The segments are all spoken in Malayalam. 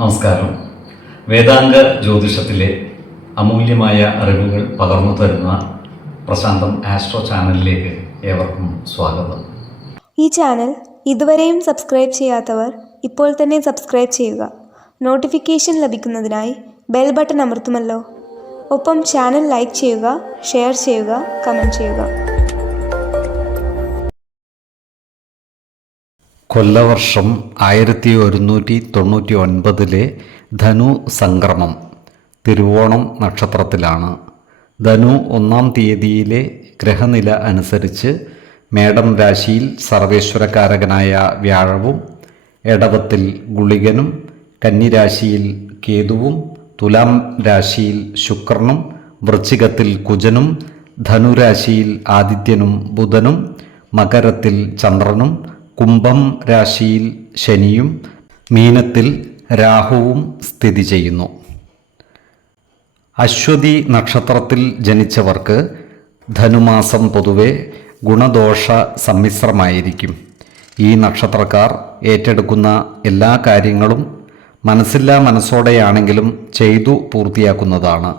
നമസ്കാരം. വേദാംഗ ജ്യോതിഷത്തിലെ അമൂല്യമായ അറിവുകൾ പകർന്നു തരുന്ന പ്രശാന്തം ആസ്ട്രോ ചാനലിലേക്ക് ഏവർക്കും സ്വാഗതം. ഈ ചാനൽ ഇതുവരെയും സബ്സ്ക്രൈബ് ചെയ്യാത്തവർ ഇപ്പോൾ തന്നെ സബ്സ്ക്രൈബ് ചെയ്യുക. നോട്ടിഫിക്കേഷൻ ലഭിക്കുന്നതിനായി ബെൽ ബട്ടൺ അമർത്തുമല്ലോ. ഒപ്പം ചാനൽ ലൈക്ക് ചെയ്യുക, ഷെയർ ചെയ്യുക, കമൻറ്റ് ചെയ്യുക. കൊല്ലവർഷം 1199 ധനു സംക്രമം തിരുവോണം നക്ഷത്രത്തിലാണ്. ധനു 1-ാം തീയതിയിലെ ഗ്രഹനില അനുസരിച്ച് മേടം രാശിയിൽ സർവേശ്വരകാരകനായ വ്യാഴവും, എടവത്തിൽ ഗുളികനും, കന്നിരാശിയിൽ കേതുവും, തുലാം രാശിയിൽ ശുക്രനും, വൃശ്ചികത്തിൽ കുജനും, ധനുരാശിയിൽ ആദിത്യനും ബുധനും, മകരത്തിൽ ചന്ദ്രനും, കുംഭം രാശിയിൽ ശനിയും, മീനത്തിൽ രാഹുവും സ്ഥിതി ചെയ്യുന്നു. അശ്വതി നക്ഷത്രത്തിൽ ജനിച്ചവർക്ക് ധനുമാസം പൊതുവെ ഗുണദോഷ സമ്മിശ്രമായിരിക്കും. ഈ നക്ഷത്രക്കാർ ഏറ്റെടുക്കുന്ന എല്ലാ കാര്യങ്ങളും മനസ്സില്ലാ മനസ്സോടെയാണെങ്കിലും ചെയ്തു പൂർത്തിയാക്കുന്നതാണ്.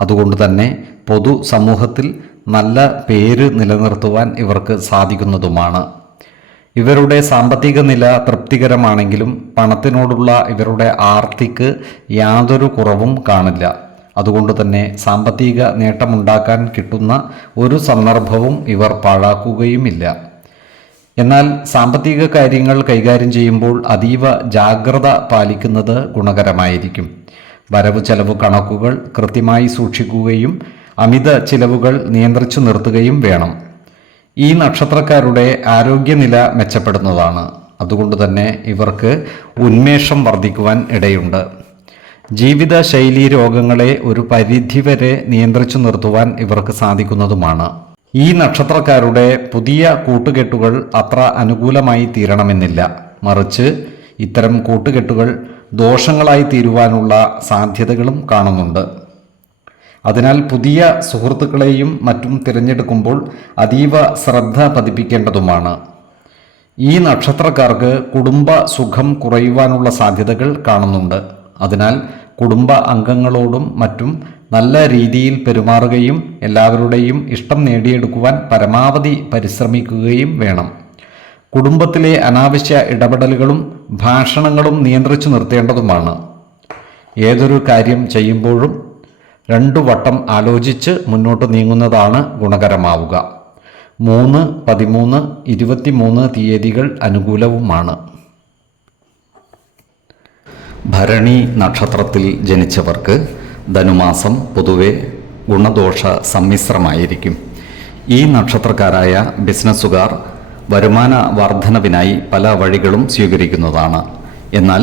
അതുകൊണ്ട് തന്നെ പൊതു സമൂഹത്തിൽ നല്ല പേര് നിലനിർത്തുവാൻ ഇവർക്ക് സാധിക്കുന്നതുമാണ്. ഇവരുടെ സാമ്പത്തിക നില തൃപ്തികരമാണെങ്കിലും പണത്തിനോടുള്ള ഇവരുടെ ആർത്തിക്ക് യാതൊരു കുറവും കാണില്ല. അതുകൊണ്ട് തന്നെ സാമ്പത്തിക നേട്ടമുണ്ടാക്കാൻ കിട്ടുന്ന ഒരു സന്ദർഭവും ഇവർ പാഴാക്കുകയുമില്ല. എന്നാൽ സാമ്പത്തിക കാര്യങ്ങൾ കൈകാര്യം ചെയ്യുമ്പോൾ അതീവ ജാഗ്രത പാലിക്കുന്നത് ഗുണകരമായിരിക്കും. വരവ് ചെലവ് കണക്കുകൾ കൃത്യമായി സൂക്ഷിക്കുകയും അമിത ചിലവുകൾ നിയന്ത്രിച്ചു നിർത്തുകയും വേണം. ഈ നക്ഷത്രക്കാരുടെ ആരോഗ്യനില മെച്ചപ്പെടുന്നതാണ്. അതുകൊണ്ട് തന്നെ ഇവർക്ക് ഉന്മേഷം വർദ്ധിക്കുവാൻ ഇടയുണ്ട്. ജീവിതശൈലീ രോഗങ്ങളെ ഒരു പരിധിവരെ നിയന്ത്രിച്ചു നിർത്തുവാൻ ഇവർക്ക് സാധിക്കുന്നതുമാണ്. ഈ നക്ഷത്രക്കാരുടെ പുതിയ കൂട്ടുകെട്ടുകൾ അത്ര അനുകൂലമായി തീരണമെന്നില്ല. മറിച്ച് ഇത്തരം കൂട്ടുകെട്ടുകൾ ദോഷങ്ങളായി തീരുവാനുള്ള സാധ്യതകളും കാണുന്നുണ്ട്. അതിനാൽ പുതിയ സുഹൃത്തുക്കളെയും മറ്റും തിരഞ്ഞെടുക്കുമ്പോൾ അതീവ ശ്രദ്ധ പതിപ്പിക്കേണ്ടതുമാണ്. ഈ നക്ഷത്രക്കാർക്ക് കുടുംബ സുഖം കുറയുവാനുള്ള സാധ്യതകൾ കാണുന്നുണ്ട്. അതിനാൽ കുടുംബ അംഗങ്ങളോടും മറ്റും നല്ല രീതിയിൽ പെരുമാറുകയും എല്ലാവരുടെയും ഇഷ്ടം നേടിയെടുക്കുവാൻ പരമാവധി പരിശ്രമിക്കുകയും വേണം. കുടുംബത്തിലെ അനാവശ്യ ഇടപെടലുകളും ഭാഷണങ്ങളും നിയന്ത്രിച്ചു നിർത്തേണ്ടതുമാണ്. ഏതൊരു കാര്യം ചെയ്യുമ്പോഴും 2 വട്ടം ആലോചിച്ച് മുന്നോട്ട് നീങ്ങുന്നതാണ് ഗുണകരമാവുക. 3, 13, 23 തീയതികൾ അനുകൂലവുമാണ്. ഭരണി നക്ഷത്രത്തിൽ ജനിച്ചവർക്ക് ധനുമാസം പൊതുവെ ഗുണദോഷ സമ്മിശ്രമായിരിക്കും. ഈ നക്ഷത്രക്കാരായ ബിസിനസ്സുകാർ വരുമാന വർധനവിനായി പല വഴികളും സ്വീകരിക്കുന്നതാണ്. എന്നാൽ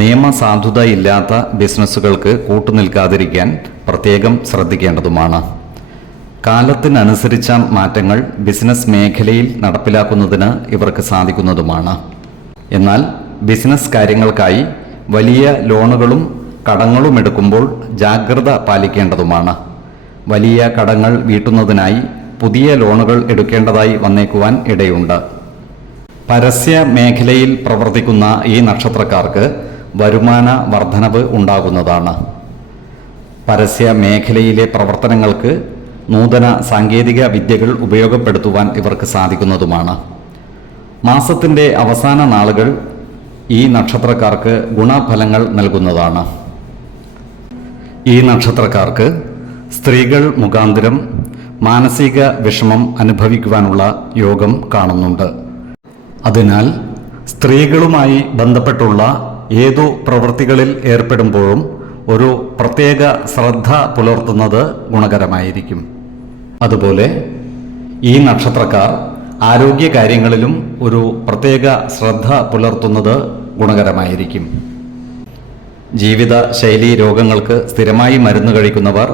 നിയമസാധുതയില്ലാത്ത ബിസിനസ്സുകൾക്ക് കൂട്ടുനിൽക്കാതിരിക്കാൻ പ്രത്യേകം ശ്രദ്ധിക്കേണ്ടതുമാണ്. കാലത്തിനനുസരിച്ച മാറ്റങ്ങൾ ബിസിനസ് മേഖലയിൽ നടപ്പിലാക്കുന്നതിന് ഇവർക്ക് സാധിക്കുന്നതുമാണ്. എന്നാൽ ബിസിനസ് കാര്യങ്ങൾക്കായി വലിയ ലോണുകളും കടങ്ങളും എടുക്കുമ്പോൾ ജാഗ്രത പാലിക്കേണ്ടതുമാണ്. വലിയ കടങ്ങൾ വീട്ടുന്നതിനായി പുതിയ ലോണുകൾ എടുക്കേണ്ടതായി വന്നേക്കുവാൻ ഇടയുണ്ട്. പരസ്യ മേഖലയിൽ പ്രവർത്തിക്കുന്ന ഈ നക്ഷത്രക്കാർക്ക് വരുമാന വർധനവ് ഉണ്ടാകുന്നതാണ്. പരസ്യ മേഖലയിലെ പ്രവർത്തനങ്ങൾക്ക് നൂതന സാങ്കേതിക വിദ്യകൾ ഉപയോഗപ്പെടുത്തുവാൻ ഇവർക്ക് സാധിക്കുന്നതുമാണ്. മാസത്തിൻ്റെ അവസാന നാളുകൾ ഈ നക്ഷത്രക്കാർക്ക് ഗുണഫലങ്ങൾ നൽകുന്നതാണ്. ഈ നക്ഷത്രക്കാർക്ക് സ്ത്രീകൾ മുഖാന്തരം മാനസിക വിഷമം അനുഭവിക്കുവാനുള്ള യോഗം കാണുന്നുണ്ട്. അതിനാൽ സ്ത്രീകളുമായി ബന്ധപ്പെട്ടുള്ള ഏതു പ്രവൃത്തികളിൽ ഏർപ്പെടുമ്പോഴും ഒരു പ്രത്യേക ശ്രദ്ധ പുലർത്തുന്നത് ഗുണകരമായിരിക്കും. അതുപോലെ ഈ നക്ഷത്രക്കാർ ആരോഗ്യകാര്യങ്ങളിലും ഒരു പ്രത്യേക ശ്രദ്ധ പുലർത്തുന്നത് ഗുണകരമായിരിക്കും. ജീവിതശൈലീ രോഗങ്ങൾക്ക് സ്ഥിരമായി മരുന്ന് കഴിക്കുന്നവർ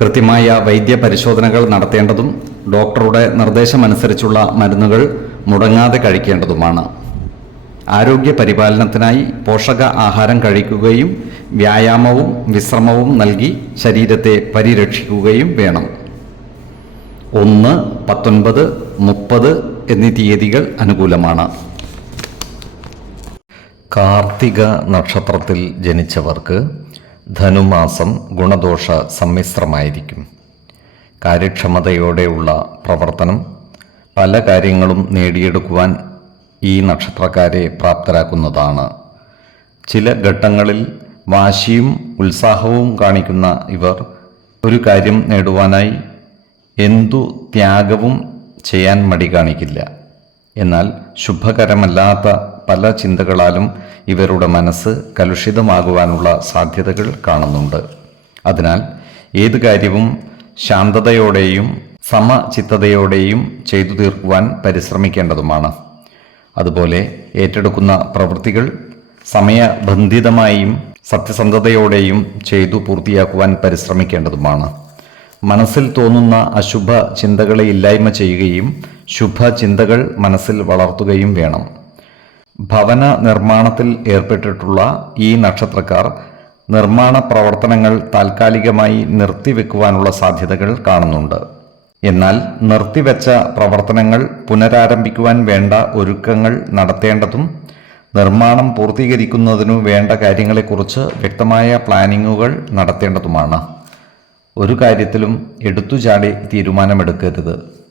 കൃത്യമായ വൈദ്യ പരിശോധനകൾ നടത്തേണ്ടതും ഡോക്ടറുടെ നിർദ്ദേശമനുസരിച്ചുള്ള മരുന്നുകൾ മുടങ്ങാതെ കഴിക്കേണ്ടതുമാണ്. ആരോഗ്യ പരിപാലനത്തിനായി പോഷക ആഹാരം കഴിക്കുകയും വ്യായാമവും വിശ്രമവും നൽകി ശരീരത്തെ പരിരക്ഷിക്കുകയും വേണം. 1, 19, 30 എന്നീ തീയതികൾ അനുകൂലമാണ്. കാർത്തിക നക്ഷത്രത്തിൽ ജനിച്ചവർക്ക് ധനുമാസം ഗുണദോഷ സമ്മിശ്രമായിരിക്കും. കാര്യക്ഷമതയോടെയുള്ള പ്രവർത്തനം പല കാര്യങ്ങളും നേടിയെടുക്കുവാൻ ഈ നക്ഷത്രക്കാരെ പ്രാപ്തരാക്കുന്നതാണ്. ചില ഘട്ടങ്ങളിൽ വാശിയും ഉത്സാഹവും കാണിക്കുന്ന ഇവർ ഒരു കാര്യം നേടുവാനായി എന്തു ത്യാഗവും ചെയ്യാൻ മടി കാണിക്കില്ല. എന്നാൽ ശുഭകരമല്ലാത്ത പല ചിന്തകളാലും ഇവരുടെ മനസ്സ് കലുഷിതമാകുവാനുള്ള സാധ്യതകൾ കാണുന്നുണ്ട്. അതിനാൽ ഏത് കാര്യവും ശാന്തതയോടെയും സമചിത്തതയോടെയും ചെയ്തു തീർക്കുവാൻ പരിശ്രമിക്കേണ്ടതുമാണ്. അതുപോലെ ഏറ്റെടുക്കുന്ന പ്രവൃത്തികൾ സമയബന്ധിതമായും സത്യസന്ധതയോടെയും ചെയ്തു പൂർത്തിയാക്കുവാൻ പരിശ്രമിക്കേണ്ടതുമാണ്. മനസ്സിൽ തോന്നുന്ന അശുഭ ചിന്തകളെ ഇല്ലായ്മ ചെയ്യുകയും ശുഭചിന്തകൾ മനസ്സിൽ വളർത്തുകയും വേണം. ഭവന നിർമ്മാണത്തിൽ ഏർപ്പെട്ടിട്ടുള്ള ഈ നക്ഷത്രക്കാർ നിർമ്മാണ പ്രവർത്തനങ്ങൾ താൽക്കാലികമായി നിർത്തിവെക്കുവാനുള്ള സാധ്യതകൾ കാണുന്നുണ്ട്. എന്നാൽ നിർത്തിവെച്ച പ്രവർത്തനങ്ങൾ പുനരാരംഭിക്കുവാൻ വേണ്ട ഒരുക്കങ്ങൾ നടത്തേണ്ടതും നിർമ്മാണം പൂർത്തീകരിക്കുന്നതിനു വേണ്ട കാര്യങ്ങളെക്കുറിച്ച് വ്യക്തമായ പ്ലാനിങ്ങുകൾ നടത്തേണ്ടതുമാണ്. ഒരു കാര്യത്തിലും എടുത്തുചാടി തീരുമാനമെടുക്കരുത്.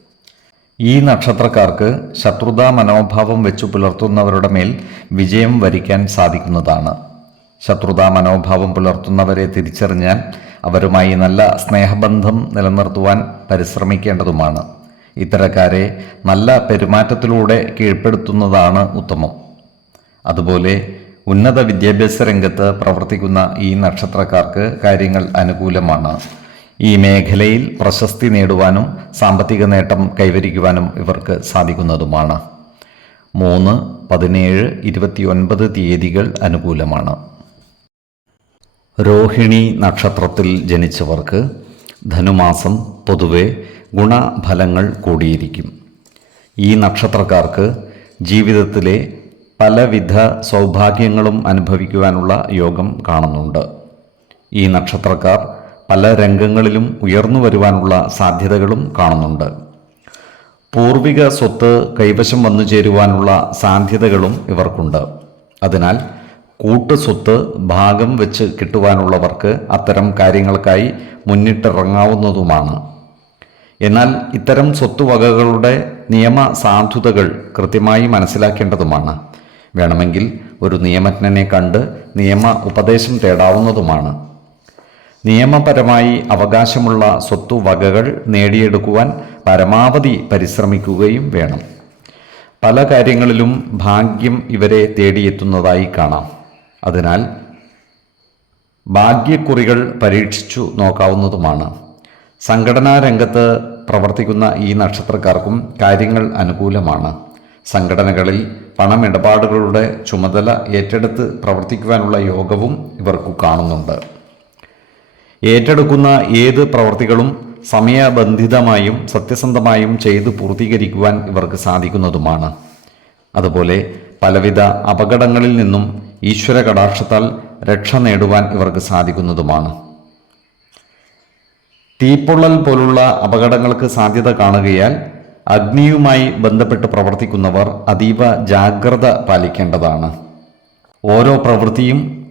ഈ നക്ഷത്രക്കാർക്ക് ശത്രുതാ മനോഭാവം വെച്ചു പുലർത്തുന്നവരുടെ മേൽ വിജയം വരിക്കാൻ സാധിക്കുന്നതാണ്. ശത്രുതാ മനോഭാവം പുലർത്തുന്നവരെ തിരിച്ചറിഞ്ഞാൽ അവരുമായി നല്ല സ്നേഹബന്ധം നിലനിർത്തുവാൻ പരിശ്രമിക്കേണ്ടതുമാണ്. ഇത്തരക്കാരെ നല്ല പെരുമാറ്റത്തിലൂടെ കീഴ്പ്പെടുത്തുന്നതാണ് ഉത്തമം. അതുപോലെ ഉന്നത വിദ്യാഭ്യാസ രംഗത്ത് പ്രവർത്തിക്കുന്ന ഈ നക്ഷത്രക്കാർക്ക് കാര്യങ്ങൾ അനുകൂലമാണ്. ഈ മേഖലയിൽ പ്രശസ്തി നേടുവാനും സാമ്പത്തിക നേട്ടം കൈവരിക്കുവാനും ഇവർക്ക് സാധിക്കുന്നതുമാണ്. 3, 17, 29 തീയതികൾ അനുകൂലമാണ്. രോഹിണി നക്ഷത്രത്തിൽ ജനിച്ചവർക്ക് ധനുമാസം പൊതുവെ ഗുണഫലങ്ങൾ കൂടിയിരിക്കും. ഈ നക്ഷത്രക്കാർക്ക് ജീവിതത്തിലെ പലവിധ സൗഭാഗ്യങ്ങളും അനുഭവിക്കുവാനുള്ള യോഗം കാണുന്നുണ്ട്. ഈ നക്ഷത്രക്കാർ പല രംഗങ്ങളിലും ഉയർന്നു വരുവാനുള്ള സാധ്യതകളും കാണുന്നുണ്ട്. പൂർവിക സ്വത്ത് കൈവശം വന്നു ചേരുവാനുള്ള സാധ്യതകളും ഇവർക്കുണ്ട്. അതിനാൽ കൂട്ട് സ്വത്ത് ഭാഗം വെച്ച് കിട്ടുവാനുള്ളവർക്ക് അത്തരം കാര്യങ്ങൾക്കായി മുന്നിട്ടിറങ്ങാവുന്നതുമാണ്. എന്നാൽ ഇത്തരം സ്വത്തുവകകളുടെ നിയമസാധുതകൾ കൃത്യമായി മനസ്സിലാക്കേണ്ടതുമാണ്. വേണമെങ്കിൽ ഒരു നിയമജ്ഞനെ കണ്ട് നിയമ ഉപദേശം തേടാവുന്നതുമാണ്. നിയമപരമായി അവകാശമുള്ള സ്വത്തുവകകൾ നേടിയെടുക്കുവാൻ പരമാവധി പരിശ്രമിക്കുകയും വേണം. പല കാര്യങ്ങളിലും ഭാഗ്യം ഇവരെ തേടിയെത്തുന്നതായി കാണാം. അതിനാൽ ഭാഗ്യക്കുറികൾ പരീക്ഷിച്ചു നോക്കാവുന്നതുമാണ്. സംഘടനാ രംഗത്ത് പ്രവർത്തിക്കുന്ന ഈ നക്ഷത്രക്കാർക്കും കാര്യങ്ങൾ അനുകൂലമാണ്. സംഘടനകളിൽ പണമിടപാടുകളുടെ ചുമതല ഏറ്റെടുത്ത് പ്രവർത്തിക്കുവാനുള്ള യോഗവും ഇവർക്ക് കാണുന്നുണ്ട്. ഏറ്റെടുക്കുന്ന ഏത് പ്രവൃത്തികളും സമയബന്ധിതമായും സത്യസന്ധമായും ചെയ്തു പൂർത്തീകരിക്കുവാൻ ഇവർക്ക് സാധിക്കുന്നതുമാണ്. അതുപോലെ പലവിധ അപകടങ്ങളിൽ നിന്നും ഈശ്വര കടാക്ഷത്താൽ രക്ഷ നേടുവാൻ ഇവർക്ക് സാധിക്കുന്നതുമാണ്. തീപ്പൊള്ളൽ പോലുള്ള അപകടങ്ങൾക്ക് സാധ്യത കാണുകയാൽ അഗ്നിയുമായി ബന്ധപ്പെട്ട് പ്രവർത്തിക്കുന്നവർ അതീവ ജാഗ്രത പാലിക്കേണ്ടതാണ്. ഓരോ പ്രവൃത്തിയും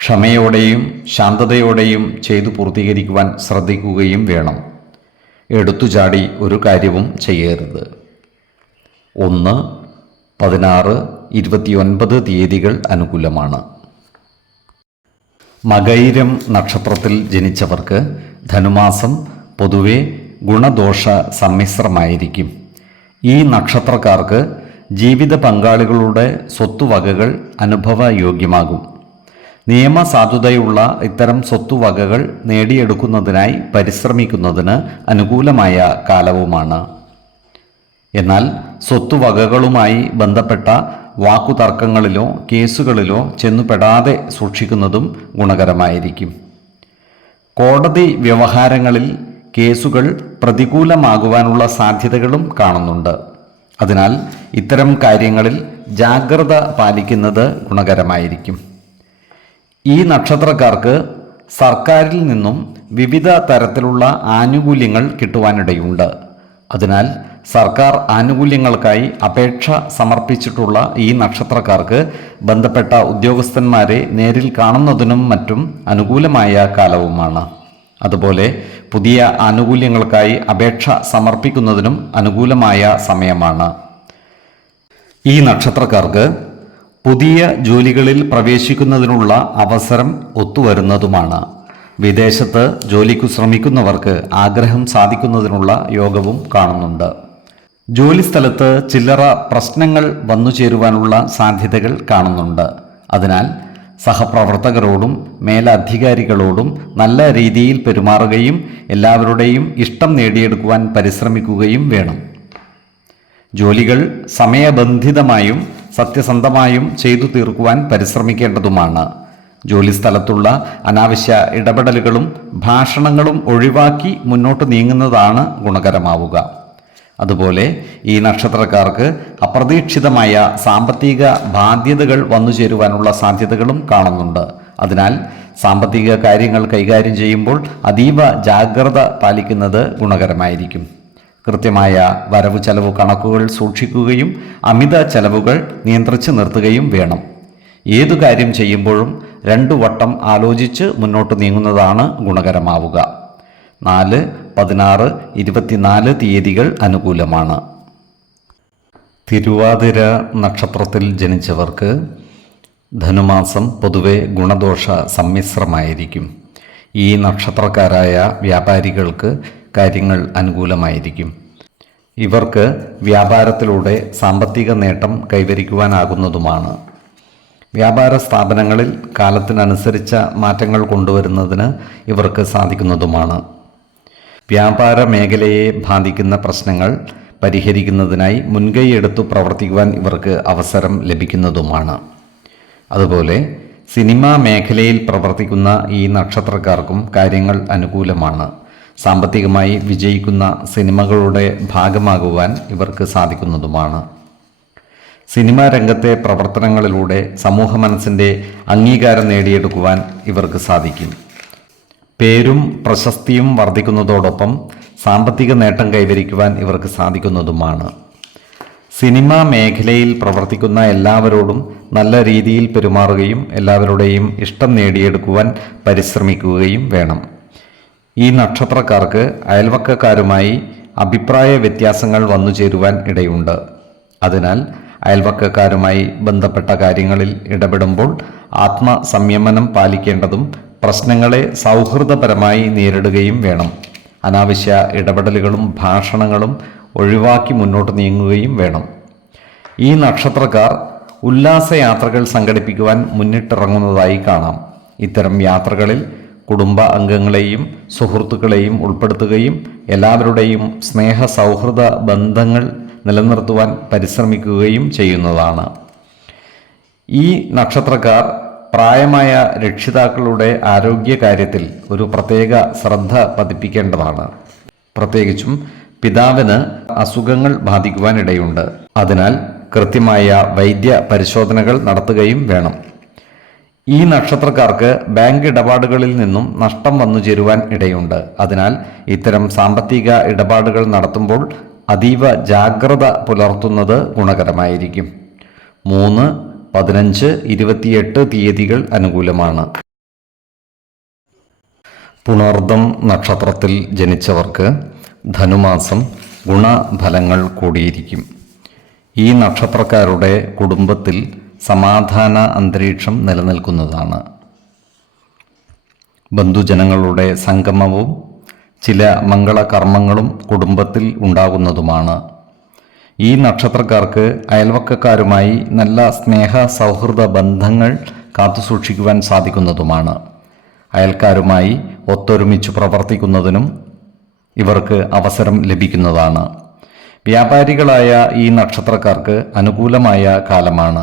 ക്ഷമയോടെയും ശാന്തതയോടെയും ചെയ്തു പൂർത്തീകരിക്കുവാൻ ശ്രദ്ധിക്കുകയും വേണം. എടുത്തുചാടി ഒരു കാര്യവും ചെയ്യരുത്. 1, 16, 29 തീയതികൾ അനുകൂലമാണ്. മകയിരം നക്ഷത്രത്തിൽ ജനിച്ചവർക്ക് ധനുമാസം പൊതുവെ ഗുണദോഷ സമ്മിശ്രമായിരിക്കും. ഈ നക്ഷത്രക്കാർക്ക് ജീവിത പങ്കാളികളുടെ സ്വത്തുവകകൾ അനുഭവയോഗ്യമാകും. നിയമസാധുതയുള്ള ഇത്തരം സ്വത്തുവകകൾ നേടിയെടുക്കുന്നതിനായി പരിശ്രമിക്കുന്നതിന് അനുകൂലമായ കാലവുമാണ്. എന്നാൽ സ്വത്തുവകകളുമായി ബന്ധപ്പെട്ട വാക്കുതർക്കങ്ങളിലോ കേസുകളിലോ ചെന്നുപെടാതെ സൂക്ഷിക്കുന്നതും ഗുണകരമായിരിക്കും. കോടതി വ്യവഹാരങ്ങളിൽ കേസുകൾ പ്രതികൂലമാകുവാനുള്ള സാധ്യതകളും കാണുന്നുണ്ട്. അതിനാൽ ഇത്തരം കാര്യങ്ങളിൽ ജാഗ്രത പാലിക്കുന്നത് ഗുണകരമായിരിക്കും. ഈ നക്ഷത്രക്കാർക്ക് സർക്കാരിൽ നിന്നും വിവിധ തരത്തിലുള്ള ആനുകൂല്യങ്ങൾ കിട്ടുവാനിടയുണ്ട്. അതിനാൽ സർക്കാർ ആനുകൂല്യങ്ങൾക്കായി അപേക്ഷ സമർപ്പിച്ചിട്ടുള്ള ഈ നക്ഷത്രക്കാർക്ക് ബന്ധപ്പെട്ട ഉദ്യോഗസ്ഥന്മാരെ നേരിൽ കാണുന്നതിനും മറ്റും അനുകൂലമായ കാലവുമാണ്. അതുപോലെ പുതിയ ആനുകൂല്യങ്ങൾക്കായി അപേക്ഷ സമർപ്പിക്കുന്നതിനും അനുകൂലമായ സമയമാണ്. ഈ നക്ഷത്രക്കാർക്ക് പുതിയ ജോലികളിൽ പ്രവേശിക്കുന്നതിനുള്ള അവസരം ഒത്തുവരുന്നതുമാണ്. വിദേശത്ത് ജോലിക്കു ശ്രമിക്കുന്നവർക്ക് ആഗ്രഹം സാധിക്കുന്നതിനുള്ള യോഗവും കാണുന്നുണ്ട്. ജോലിസ്ഥലത്ത് ചില്ലറ പ്രശ്നങ്ങൾ വന്നു ചേരുവാനുള്ള സാധ്യതകൾ കാണുന്നുണ്ട്. അതിനാൽ സഹപ്രവർത്തകരോടും മേലധികാരികളോടും നല്ല രീതിയിൽ പെരുമാറുകയും എല്ലാവരുടെയും ഇഷ്ടം നേടിയെടുക്കുവാൻ പരിശ്രമിക്കുകയും വേണം. ജോലികൾ സമയബന്ധിതമായും സത്യസന്ധമായും ചെയ്തു തീർക്കുവാൻ പരിശ്രമിക്കേണ്ടതുമാണ്. ജോലിസ്ഥലത്തുള്ള അനാവശ്യ ഇടപെടലുകളും ഭാഷണങ്ങളും ഒഴിവാക്കി മുന്നോട്ട് നീങ്ങുന്നതാണ് ഗുണകരമാവുക. അതുപോലെ ഈ നക്ഷത്രക്കാർക്ക് അപ്രതീക്ഷിതമായ സാമ്പത്തിക ബാധ്യതകൾ വന്നു ചേരുവാനുള്ള സാധ്യതകളും കാണുന്നുണ്ട്. അതിനാൽ സാമ്പത്തിക കാര്യങ്ങൾ കൈകാര്യം ചെയ്യുമ്പോൾ അതീവ ജാഗ്രത പാലിക്കുന്നത് ഗുണകരമായിരിക്കും. കൃത്യമായ വരവ് ചെലവ് കണക്കുകൾ സൂക്ഷിക്കുകയും അമിത ചെലവുകൾ നിയന്ത്രിച്ച് നിർത്തുകയും വേണം. ഏതു കാര്യം ചെയ്യുമ്പോഴും 2 വട്ടം ആലോചിച്ച് മുന്നോട്ട് നീങ്ങുന്നതാണ് ഗുണകരമാവുക. 4, 16, 24 തീയതികൾ അനുകൂലമാണ്. തിരുവാതിര നക്ഷത്രത്തിൽ ജനിച്ചവർക്ക് ധനുമാസം പൊതുവെ ഗുണദോഷ സമ്മിശ്രമായിരിക്കും. ഈ നക്ഷത്രക്കാരായ വ്യാപാരികൾക്ക് കാര്യങ്ങൾ അനുകൂലമായിരിക്കും. ഇവർക്ക് വ്യാപാരത്തിലൂടെ സാമ്പത്തിക നേട്ടം കൈവരിക്കുവാനാകുന്നതുമാണ്. വ്യാപാര സ്ഥാപനങ്ങളിൽ കാലത്തിനനുസരിച്ച മാറ്റങ്ങൾ കൊണ്ടുവരുന്നതിന് ഇവർക്ക് സാധിക്കുന്നതുമാണ്. വ്യാപാര മേഖലയെ ബാധിക്കുന്ന പ്രശ്നങ്ങൾ പരിഹരിക്കുന്നതിനായി മുൻകൈയെടുത്തു പ്രവർത്തിക്കുവാൻ ഇവർക്ക് അവസരം ലഭിക്കുന്നതുമാണ്. അതുപോലെ സിനിമാ മേഖലയിൽ പ്രവർത്തിക്കുന്ന ഈ നക്ഷത്രക്കാർക്കും കാര്യങ്ങൾ അനുകൂലമാണ്. സാമ്പത്തികമായി വിജയിക്കുന്ന സിനിമകളുടെ ഭാഗമാകുവാൻ ഇവർക്ക് സാധിക്കുന്നതുമാണ്. സിനിമാ രംഗത്തെ പ്രവർത്തനങ്ങളിലൂടെ സമൂഹ മനസ്സിൻ്റെ അംഗീകാരം നേടിയെടുക്കുവാൻ ഇവർക്ക് സാധിക്കും. പേരും പ്രശസ്തിയും വർദ്ധിക്കുന്നതോടൊപ്പം സാമ്പത്തിക നേട്ടം കൈവരിക്കുവാൻ ഇവർക്ക് സാധിക്കുന്നതുമാണ്. സിനിമാ മേഖലയിൽ പ്രവർത്തിക്കുന്ന എല്ലാവരോടും നല്ല രീതിയിൽ പെരുമാറുകയും എല്ലാവരുടെയും ഇഷ്ടം നേടിയെടുക്കുവാൻ പരിശ്രമിക്കുകയും വേണം. ഈ നക്ഷത്രക്കാർക്ക് അയൽവക്കക്കാരുമായി അഭിപ്രായ വ്യത്യാസങ്ങൾ വന്നു ചേരുവാൻ ഇടയുണ്ട്. അതിനാൽ അയൽവക്കക്കാരുമായി ബന്ധപ്പെട്ട കാര്യങ്ങളിൽ ഇടപെടുമ്പോൾ ആത്മസംയമനം പാലിക്കേണ്ടതും പ്രശ്നങ്ങളെ സൗഹൃദപരമായി നേരിടുകയും വേണം. അനാവശ്യ ഇടപെടലുകളും ഭാഷണങ്ങളും ഒഴിവാക്കി മുന്നോട്ട് നീങ്ങുകയും വേണം. ഈ നക്ഷത്രക്കാർ ഉല്ലാസയാത്രകൾ സംഘടിപ്പിക്കുവാൻ മുന്നിട്ടിറങ്ങുന്നതായി കാണാം. ഇത്തരം യാത്രകളിൽ കുടുംബ അംഗങ്ങളെയും സുഹൃത്തുക്കളെയും ഉൾപ്പെടുത്തുകയും എല്ലാവരുടെയും സ്നേഹ സൗഹൃദ ബന്ധങ്ങൾ നിലനിർത്തുവാൻ പരിശ്രമിക്കുകയും ചെയ്യുന്നതാണ്. ഈ നക്ഷത്രക്കാർ പ്രായമായ രക്ഷിതാക്കളുടെ ആരോഗ്യകാര്യത്തിൽ ഒരു പ്രത്യേക ശ്രദ്ധ പതിപ്പിക്കേണ്ടതാണ്. പ്രത്യേകിച്ചും പിതാവിന് അസുഖങ്ങൾ ബാധിക്കുവാനിടയുണ്ട്. അതിനാൽ കൃത്യമായ വൈദ്യ പരിശോധനകൾ നടത്തുകയും വേണം. ഈ നക്ഷത്രക്കാർക്ക് ബാങ്ക് ഇടപാടുകളിൽ നിന്നും നഷ്ടം വന്നു ചേരുവാൻ ഇടയുണ്ട്. അതിനാൽ ഇത്തരം സാമ്പത്തിക ഇടപാടുകൾ നടത്തുമ്പോൾ അതീവ ജാഗ്രത പുലർത്തുന്നത് ഗുണകരമായിരിക്കും. 3, 15, 28 തീയതികൾ അനുകൂലമാണ്. പുണർദം നക്ഷത്രത്തിൽ ജനിച്ചവർക്ക് ധനുമാസം ഗുണഫലങ്ങൾ കൂടിയിരിക്കും. ഈ നക്ഷത്രക്കാരുടെ കുടുംബത്തിൽ സമാധാന അന്തരീക്ഷം നിലനിൽക്കുന്നതാണ്. ബന്ധുജനങ്ങളുടെ സംഗമവും ചില മംഗളകർമ്മങ്ങളും കുടുംബത്തിൽ ഉണ്ടാകുന്നതുമാണ്. ഈ നക്ഷത്രക്കാർക്ക് അയൽവക്കക്കാരുമായി നല്ല സ്നേഹ സൗഹൃദ ബന്ധങ്ങൾ കാത്തുസൂക്ഷിക്കുവാൻ സാധിക്കുന്നതുമാണ്. അയൽക്കാരുമായി ഒത്തൊരുമിച്ച് പ്രവർത്തിക്കുന്നതിനും ഇവർക്ക് അവസരം ലഭിക്കുന്നതാണ്. വ്യാപാരികളായ ഈ നക്ഷത്രക്കാർക്ക് അനുകൂലമായ കാലമാണ്.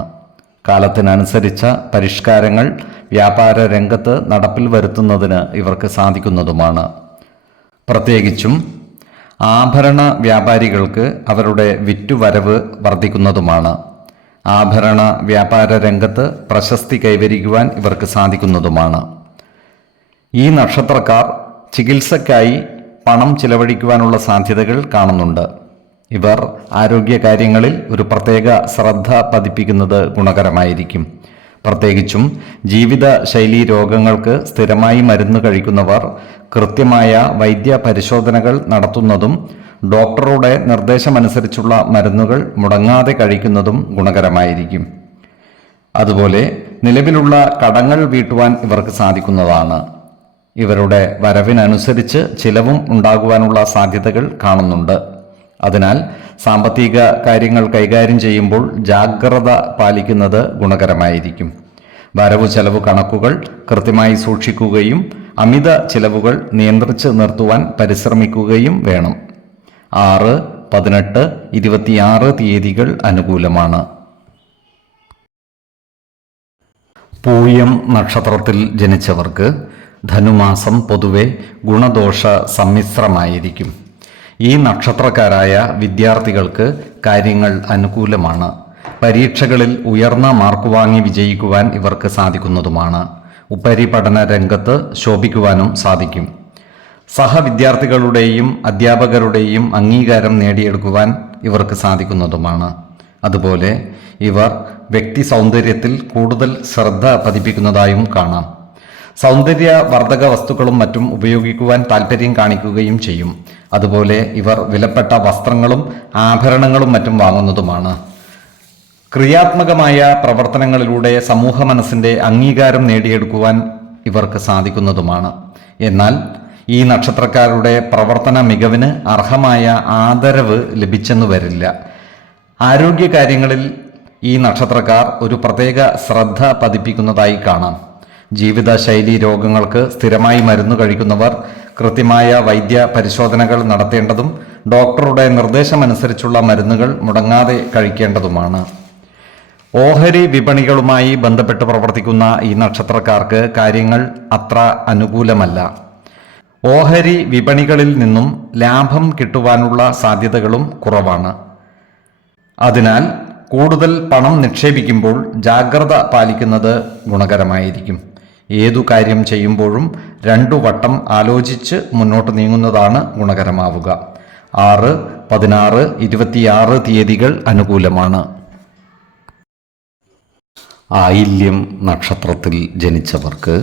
കാലത്തിനനുസരിച്ച പരിഷ്കാരങ്ങൾ വ്യാപാര രംഗത്ത് നടപ്പിൽ വരുത്തുന്നതിന് ഇവർക്ക് സാധിക്കുന്നതുമാണ്. പ്രത്യേകിച്ചും ആഭരണ വ്യാപാരികൾക്ക് അവരുടെ വിറ്റുവരവ് വർദ്ധിക്കുന്നതുമാണ്. ആഭരണ വ്യാപാര രംഗത്ത് പ്രശസ്തി കൈവരിക്കുവാൻ ഇവർക്ക് സാധിക്കുന്നതുമാണ്. ഈ നക്ഷത്രക്കാർ ചികിത്സയ്ക്കായി പണം ചിലവഴിക്കുവാനുള്ള സാധ്യതകൾ കാണുന്നുണ്ട്. ഇവർ ആരോഗ്യകാര്യങ്ങളിൽ ഒരു പ്രത്യേക ശ്രദ്ധ പതിപ്പിക്കുന്നത് ഗുണകരമായിരിക്കും. പ്രത്യേകിച്ചും ജീവിതശൈലീ രോഗങ്ങൾക്ക് സ്ഥിരമായി മരുന്ന് കഴിക്കുന്നവർ കൃത്യമായ വൈദ്യ പരിശോധനകൾ നടത്തുന്നതും ഡോക്ടറുടെ നിർദ്ദേശമനുസരിച്ചുള്ള മരുന്നുകൾ മുടങ്ങാതെ കഴിക്കുന്നതും ഗുണകരമായിരിക്കും. അതുപോലെ നിലവിലുള്ള കടങ്ങൾ വീട്ടുവാൻ ഇവർക്ക് സാധിക്കുന്നതാണ്. ഇവരുടെ വരവിനനുസരിച്ച് ചിലവും ഉണ്ടാകുവാനുള്ള സാധ്യതകൾ കാണുന്നുണ്ട്. അതിനാൽ സാമ്പത്തിക കാര്യങ്ങൾ കൈകാര്യം ചെയ്യുമ്പോൾ ജാഗ്രത പാലിക്കുന്നത് ഗുണകരമായിരിക്കും. വരവ് ചെലവ് കണക്കുകൾ കൃത്യമായി സൂക്ഷിക്കുകയും അമിത ചിലവുകൾ നിയന്ത്രിച്ച് നിർത്തുവാൻ പരിശ്രമിക്കുകയും വേണം. 6, 18, 26 തീയതികൾ അനുകൂലമാണ്. പൂയം നക്ഷത്രത്തിൽ ജനിച്ചവർക്ക് ധനുമാസം പൊതുവെ ഗുണദോഷ സമ്മിശ്രമായിരിക്കും. ഈ നക്ഷത്രക്കാരായ വിദ്യാർത്ഥികൾക്ക് കാര്യങ്ങൾ അനുകൂലമാണ്. പരീക്ഷകളിൽ ഉയർന്ന മാർക്ക് വാങ്ങി വിജയിക്കുവാൻ ഇവർക്ക് സാധിക്കുന്നതുമാണ്. ഉപരിപഠന രംഗത്ത് ശോഭിക്കുവാനും സാധിക്കും. സഹവിദ്യാർത്ഥികളുടെയും അധ്യാപകരുടെയും അംഗീകാരം നേടിയെടുക്കുവാൻ ഇവർക്ക് സാധിക്കുന്നതുമാണ്. അതുപോലെ ഇവർ വ്യക്തി സൗന്ദര്യത്തിൽ കൂടുതൽ ശ്രദ്ധ പതിപ്പിക്കുന്നതായും കാണാം. സൗന്ദര്യവർദ്ധക വസ്തുക്കളും മറ്റും ഉപയോഗിക്കുവാൻ താല്പര്യം കാണിക്കുകയും ചെയ്യും. അതുപോലെ ഇവർ വിലപ്പെട്ട വസ്ത്രങ്ങളും ആഭരണങ്ങളും മറ്റും വാങ്ങുന്നതുമാണ്. ക്രിയാത്മകമായ പ്രവർത്തനങ്ങളിലൂടെ സമൂഹ മനസ്സിൻ്റെ അംഗീകാരം നേടിയെടുക്കുവാൻ ഇവർക്ക് സാധിക്കുന്നതുമാണ്. എന്നാൽ ഈ നക്ഷത്രക്കാരുടെ പ്രവർത്തന മികവിന് അർഹമായ ആദരവ് ലഭിച്ചെന്നു വരില്ല. ആരോഗ്യകാര്യങ്ങളിൽ ഈ നക്ഷത്രക്കാർ ഒരു പ്രത്യേക ശ്രദ്ധ പതിപ്പിക്കുന്നതായി കാണാം. ജീവിതശൈലീ രോഗങ്ങൾക്ക് സ്ഥിരമായി മരുന്ന് കഴിക്കുന്നവർ കൃത്യമായ വൈദ്യ പരിശോധനകൾ നടത്തേണ്ടതും ഡോക്ടറുടെ നിർദ്ദേശമനുസരിച്ചുള്ള മരുന്നുകൾ മുടങ്ങാതെ കഴിക്കേണ്ടതുമാണ്. ഓഹരി വിപണികളുമായി ബന്ധപ്പെട്ട് പ്രവർത്തിക്കുന്ന ഈ നക്ഷത്രക്കാർക്ക് കാര്യങ്ങൾ അത്ര അനുകൂലമല്ല. ഓഹരി വിപണികളിൽ നിന്നും ലാഭം കിട്ടുവാനുള്ള സാധ്യതകളും കുറവാണ്. അതിനാൽ കൂടുതൽ പണം നിക്ഷേപിക്കുമ്പോൾ ജാഗ്രത പാലിക്കുന്നത് ഗുണകരമായിരിക്കും. ഏതു കാര്യം ചെയ്യുമ്പോഴും 2 വട്ടം ആലോചിച്ച് മുന്നോട്ട് നീങ്ങുന്നതാണ് ഗുണകരമാവുക. 6, 16, 26 തീയതികൾ അനുകൂലമാണ്. ആയില്യം നക്ഷത്രത്തിൽ ജനിച്ചവർക്ക്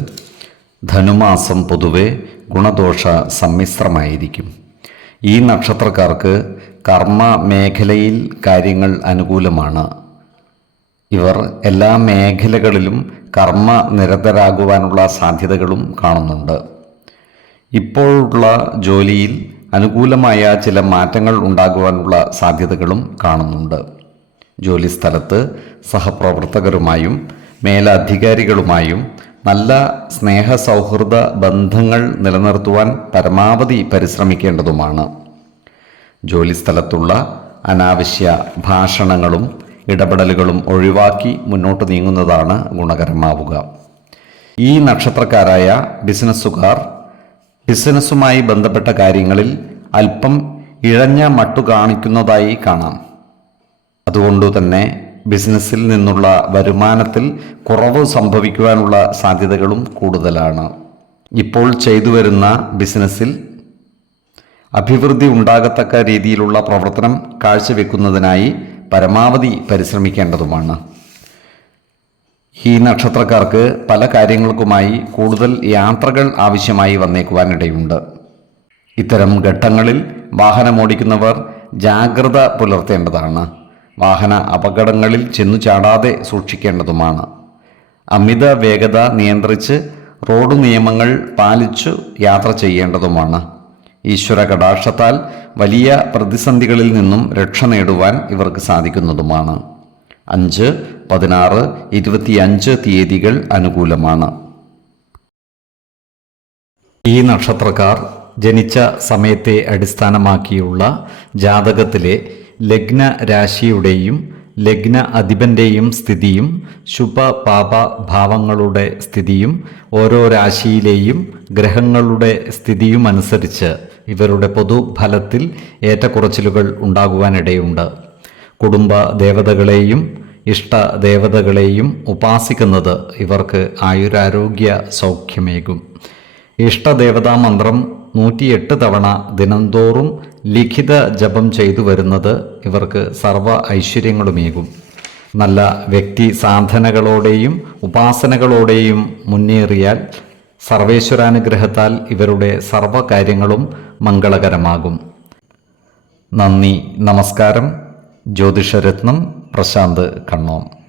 ധനുമാസം പൊതുവെ ഗുണദോഷ സമ്മിശ്രമായിരിക്കും. ഈ നക്ഷത്രക്കാർക്ക് കർമ്മ മേഖലയിൽ കാര്യങ്ങൾ അനുകൂലമാണ്. ഇവർ എല്ലാ മേഖലകളിലും കർമ്മ നിരതരാകുവാനുള്ള സാധ്യതകളും കാണുന്നുണ്ട്. ഇപ്പോഴുള്ള ജോലിയിൽ അനുകൂലമായ ചില മാറ്റങ്ങൾ ഉണ്ടാകുവാനുള്ള സാധ്യതകളും കാണുന്നുണ്ട്. ജോലിസ്ഥലത്ത് സഹപ്രവർത്തകരുമായും മേലധികാരികളുമായും നല്ല സ്നേഹസൗഹൃദ ബന്ധങ്ങൾ നിലനിർത്തുവാൻ പരമാവധി പരിശ്രമിക്കേണ്ടതുമാണ്. ജോലിസ്ഥലത്തുള്ള അനാവശ്യ ഭാഷണങ്ങളും ഇടപെടലുകളും ഒഴിവാക്കി മുന്നോട്ട് നീങ്ങുന്നതാണ് ഗുണകരമാവുക. ഈ നക്ഷത്രക്കാരായ ബിസിനസ്സുകാർ ബിസിനസ്സുമായി ബന്ധപ്പെട്ട കാര്യങ്ങളിൽ അല്പം ഇഴഞ്ഞ മട്ടു കാണിക്കുന്നതായി കാണാം. അതുകൊണ്ടുതന്നെ ബിസിനസ്സിൽ നിന്നുള്ള വരുമാനത്തിൽ കുറവ് സംഭവിക്കുവാനുള്ള സാധ്യതകളും കൂടുതലാണ്. ഇപ്പോൾ ചെയ്തു വരുന്ന ബിസിനസ്സിൽ അഭിവൃദ്ധി ഉണ്ടാകത്തക്ക രീതിയിലുള്ള പ്രവർത്തനം കാഴ്ചവെക്കുന്നതിനായി പരമാവധി പരിശ്രമിക്കേണ്ടതുമാണ്. ഈ നക്ഷത്രക്കാർക്ക് പല കാര്യങ്ങൾക്കുമായി കൂടുതൽ യാത്രകൾ ആവശ്യമായി വന്നേക്കുവാനിടയുണ്ട്. ഇത്തരം ഘട്ടങ്ങളിൽ വാഹനമോടിക്കുന്നവർ ജാഗ്രത പുലർത്തേണ്ടതാണ്. വാഹന അപകടങ്ങളിൽ ചെന്നു ചാടാതെ സൂക്ഷിക്കേണ്ടതുമാണ്. അമിത വേഗത നിയന്ത്രിച്ച് റോഡ് നിയമങ്ങൾ പാലിച്ചു യാത്ര ചെയ്യേണ്ടതുമാണ്. ഈശ്വര കടാക്ഷത്താൽ വലിയ പ്രതിസന്ധികളിൽ നിന്നും രക്ഷ നേടുവാൻ ഇവർക്ക് സാധിക്കുന്നതുമാണ്. 5, 16, 25 തീയതികൾ അനുകൂലമാണ്. ഈ നക്ഷത്രക്കാർ ജനിച്ച സമയത്തെ അടിസ്ഥാനമാക്കിയുള്ള ജാതകത്തിലെ ലഗ്ന രാശിയുടെയും ലഗ്ന അധിപൻ്റെയും സ്ഥിതിയും ശുഭ പാപ ഭാവങ്ങളുടെ സ്ഥിതിയും ഓരോ രാശിയിലെയും ഗ്രഹങ്ങളുടെ സ്ഥിതിയും അനുസരിച്ച് ഇവരുടെ പൊതുഫലത്തിൽ ഏറ്റക്കുറച്ചിലുകൾ ഉണ്ടാകുവാനിടയുണ്ട്. കുടുംബ ദേവതകളെയും ഇഷ്ടദേവതകളെയും ഉപാസിക്കുന്നത് ഇവർക്ക് ആയുരാരോഗ്യ സൗഖ്യമേകും. ഇഷ്ടദേവതാ മന്ത്രം 108 തവണ ദിനംതോറും ലിഖിത ജപം ചെയ്തു വരുന്നത് ഇവർക്ക് സർവ ഐശ്വര്യങ്ങളുമേകും. നല്ല വ്യക്തി സാധനകളോടെയും ഉപാസനകളോടെയും മുന്നേറിയാൽ സർവേശ്വരാനുഗ്രഹത്താൽ ഇവരുടെ സർവകാര്യങ്ങളും മംഗളകരമാകും. നന്ദി, നമസ്കാരം. ജ്യോതിഷരത്നം പ്രശാന്ത് കണ്ണോം.